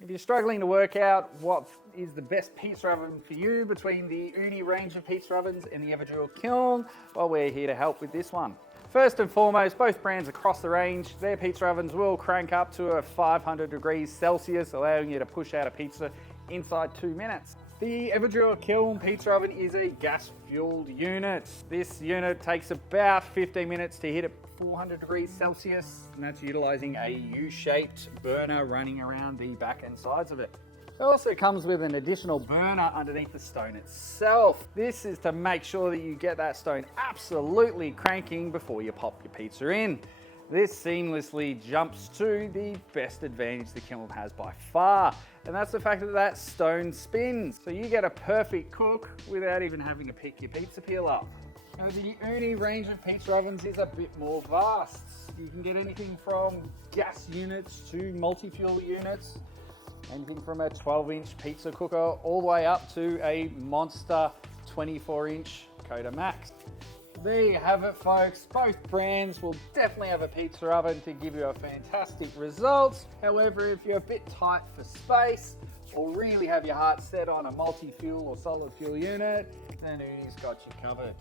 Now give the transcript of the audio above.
If you're struggling to work out what is the best pizza oven for you between the Ooni range of pizza ovens and the Everdure Kiln, well, we're here to help with this one. First and foremost, both brands across the range, their pizza ovens will crank up to a 500 degrees Celsius, allowing you to push out a pizza inside 2 minutes. The Everdure Kiln pizza oven is a gas-fueled unit. This unit takes about 15 minutes to hit at 400 degrees Celsius, and that's utilizing a U-shaped burner running around the back and sides of it. It also comes with an additional burner underneath the stone itself. This is to make sure that you get that stone absolutely cranking before you pop your pizza in. This seamlessly jumps to the best advantage the kiln has by far, and that's the fact that that stone spins. So you get a perfect cook without even having to pick your pizza peel up. Now, the Ooni range of pizza ovens is a bit more vast. You can get anything from gas units to multi-fuel units, anything from a 12-inch pizza cooker all the way up to a monster 24-inch Coda Max. There you have it, folks. Both brands will definitely have a pizza oven to give you a fantastic result. However, if you're a bit tight for space or really have your heart set on a multi-fuel or solid fuel unit, then Ooni's got you covered.